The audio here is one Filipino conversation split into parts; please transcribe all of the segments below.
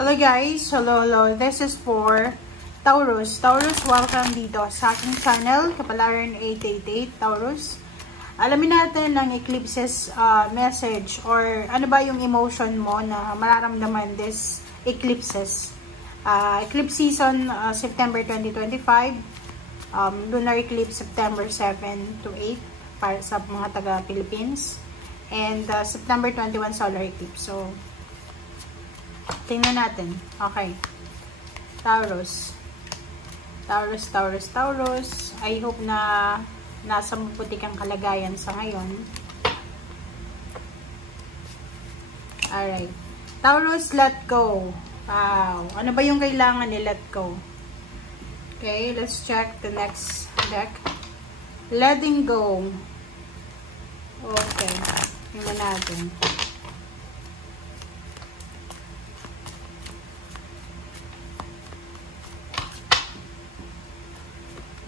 Hello guys, hello. This is for Taurus. Taurus, welcome dito sa aking channel, Kapalaran 888 Taurus. Alamin natin ang eclipses message or ano ba yung emotion mo na mararamdaman this eclipses. Eclipse season September 2025, lunar eclipse September 7 to 8 para sa mga taga Philippines, and September 21 solar eclipse. So tingnan natin. Okay. Taurus. I hope na nasa mabuti kang kalagayan sa ngayon. Alright. Taurus, let go. Wow. Ano ba yung kailangan ni let go? Okay, let's check the next deck. Letting go. Okay. Tingnan natin.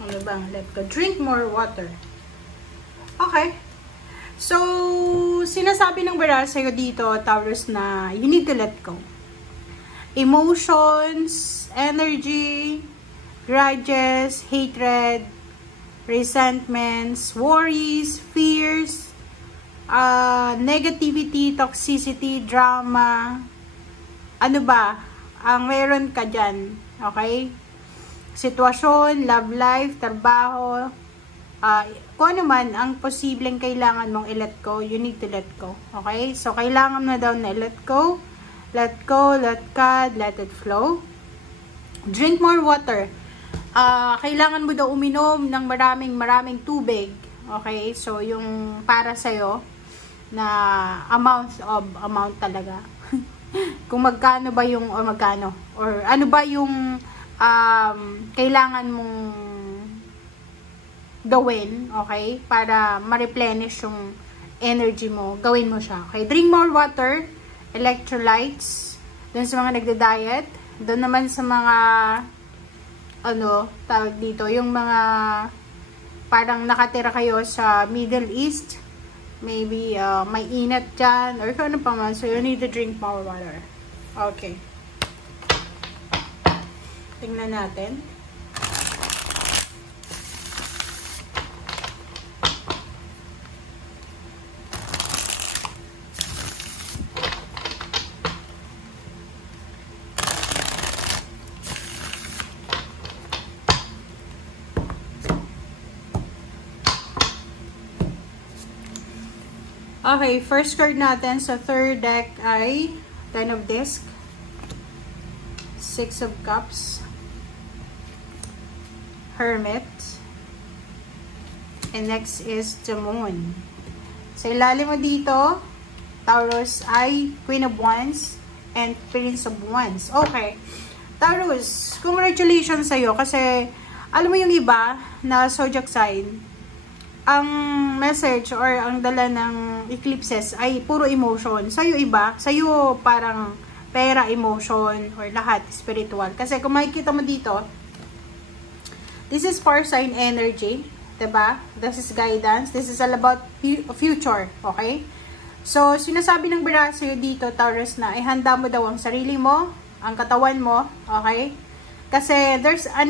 Ano bang let go? Drink more water. Okay. So, sinasabi ng Baral sa'yo dito, Taurus, na you need to let go. Emotions, energy, grudges, hatred, resentments, worries, fears, negativity, toxicity, drama. Ano ba ang meron ka dyan? Okay? Sitwasyon, love life, trabaho, kung ano man ang posibleng kailangan mong i-let go, you need to let go. Okay? So, kailangan na daw na let go, let God, let it flow. Drink more water. Kailangan mo daw uminom ng maraming tubig. Okay? So, yung para sa'yo, na amount talaga. Kung magkano ba yung, or ano ba yung kailangan mong gawin, okay, para ma-replenish yung energy mo, gawin mo siya, okay. Drink more water, electrolytes, dun sa mga nagda-diet, dun naman sa mga tawag dito, yung mga parang nakatira kayo sa Middle East, maybe may inat dyan, or kung ano pa man, so you need to drink more water. Okay. Tingnan natin. Okay, first card natin sa third deck ay Ten of Discs, Six of Cups, Hermit, and next is the Moon. Sa ilalim mo dito, Taurus, ay Queen of Wands and Prince of Wands. Okay. Taurus, congratulations sa'yo kasi alam mo yung iba na zodiac sign, ang message or ang dala ng eclipses ay puro emotion. Sa'yo iba, sa'yo parang pera, emotion, or lahat spiritual. Kasi kung makikita mo dito, this is far sign energy, diba? This is guidance. This is all about future, okay? So, sinasabi ng Baral sa'yo dito, Taurus, na ihanda mo daw ang sarili mo, ang katawan mo, okay? Kasi there's an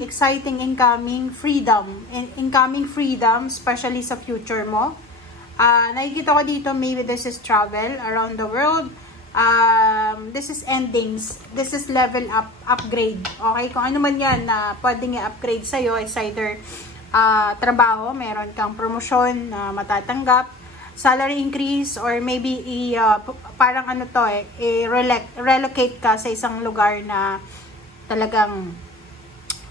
exciting incoming freedom, especially sa future mo. Nakikita ko dito, maybe this is travel around the world. This is endings. This is level up, upgrade. Okay? Kung ano man yan na pwedeng i-upgrade sa'yo, is either trabaho, meron kang promotion na matatanggap, salary increase, or maybe parang relocate ka sa isang lugar na talagang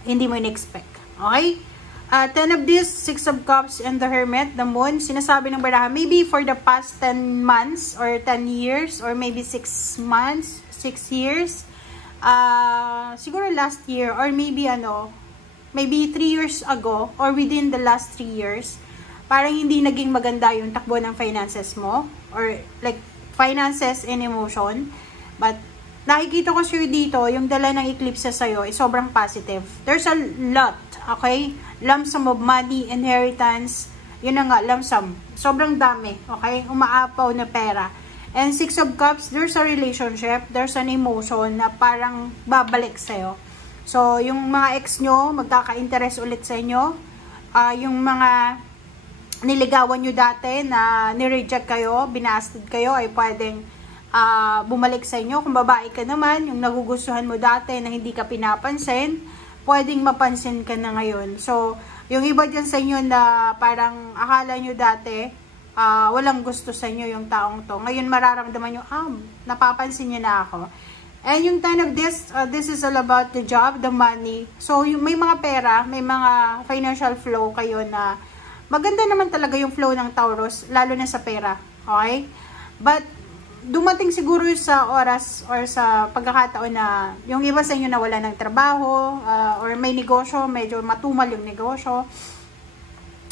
hindi mo in-expect. Okay? Ten of Discs, Six of Cups, and the Hermit, the Moon. Sinasabi ng baraha, maybe for the past 10 months or 10 years or maybe 6 months, 6 years. Siguro last year or maybe 3 years ago or within the last 3 years, parang hindi naging maganda yung takbo ng finances mo or like finances and emotion. But nakikita ko sa'yo dito, yung dala ng eclipse sa'yo is sobrang positive. There's a lot, okay? Lump sum of money, inheritance, yun na nga, lump sum. Sobrang dami, okay? Umaapaw na pera. And Six of Cups, there's a relationship, there's an emotion na parang babalik sa'yo. So, yung mga ex nyo, magkaka-interest ulit sa inyo. Yung mga niligawan nyo dati na nireject kayo, binasted kayo, ay pwedeng bumalik sa inyo. Kung babae ka naman, yung nagugustuhan mo dati na hindi ka pinapansin, pwedeng mapansin ka na ngayon. So, yung iba dyan sa inyo na parang akala nyo dati, walang gusto sa inyo yung taong to. Ngayon mararamdaman nyo, napapansin nyo na ako. And yung time of this is all about the job, the money. So, yung may mga pera, may mga financial flow kayo na maganda naman talaga yung flow ng Taurus, lalo na sa pera. Okay? But, dumating siguro sa oras or sa pagkakataon na yung iba sa inyo na wala ng trabaho, or may negosyo, medyo matumal yung negosyo,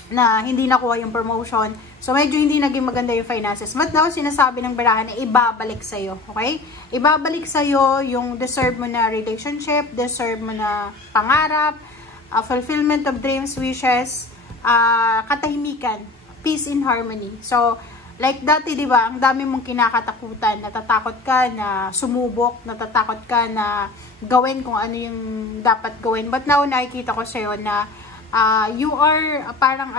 na hindi nakuha yung promotion. So, medyo hindi naging maganda yung finances. But now, sinasabi ng barahan na ibabalik sa'yo. Okay? Ibabalik sa'yo yung deserve mo na relationship, deserve mo na pangarap, fulfillment of dreams, wishes, katahimikan, peace and harmony. So, like dati, di ba, ang dami mong kinakatakutan, natatakot ka na sumubok, natatakot ka na gawin kung ano yung dapat gawin. But now, nakikita ko sa'yo na you are parang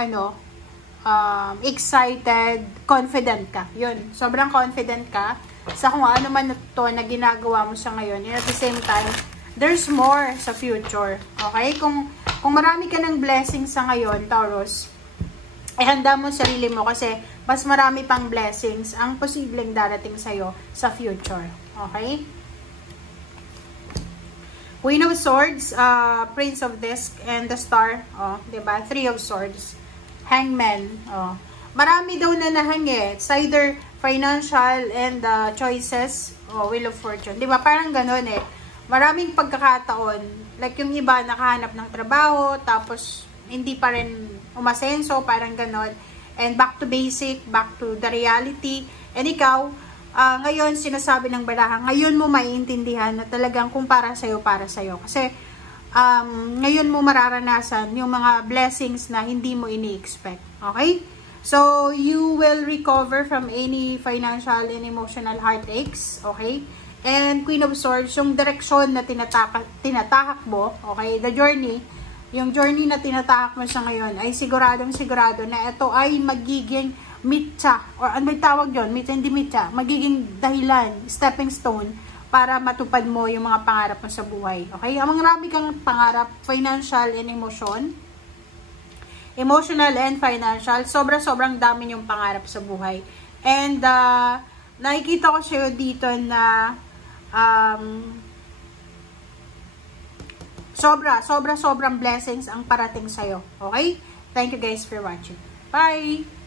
excited, confident ka. Yun, sobrang confident ka sa kung ano man ito na ginagawa mo sa ngayon. And at the same time, there's more sa future. Okay? Kung marami ka ng blessings sa ngayon, Taurus, handa mo sarili mo kasi mas marami pang blessings ang posibleng darating sa'yo sa future. Okay? Queen of Swords, Prince of Disc, and the Star. Diba? Three of Swords. Hangman. Marami daw na nahangi. It's either financial and choices. Wheel of Fortune. Diba? Parang ganun eh. Maraming pagkakataon. Like yung iba nakahanap ng trabaho, tapos hindi pa rin umasenso, parang ganun. And back to basic, back to the reality. And ikaw, ngayon sinasabi ng barahan, ngayon mo maiintindihan na talagang kung para sa'yo, para sa'yo. Kasi ngayon mo mararanasan yung mga blessings na hindi mo ini-expect. Okay? So, you will recover from any financial and emotional heartaches. Okay? And Queen of Swords, yung direksyon na tinatahak mo, okay, the journey, yung journey na tinatahak mo sa ngayon, ay siguradong sigurado na ito ay magiging mitya, or ano may tawag yun, mitya, hindi mitya, magiging dahilan, stepping stone, para matupad mo yung mga pangarap mo sa buhay. Okay? Ang marami kang pangarap, financial and emotional and financial, sobrang dami yung pangarap sa buhay. And, nakikita ko sa'yo dito na, sobrang blessings ang parating sa'yo. Okay? Thank you guys for watching. Bye!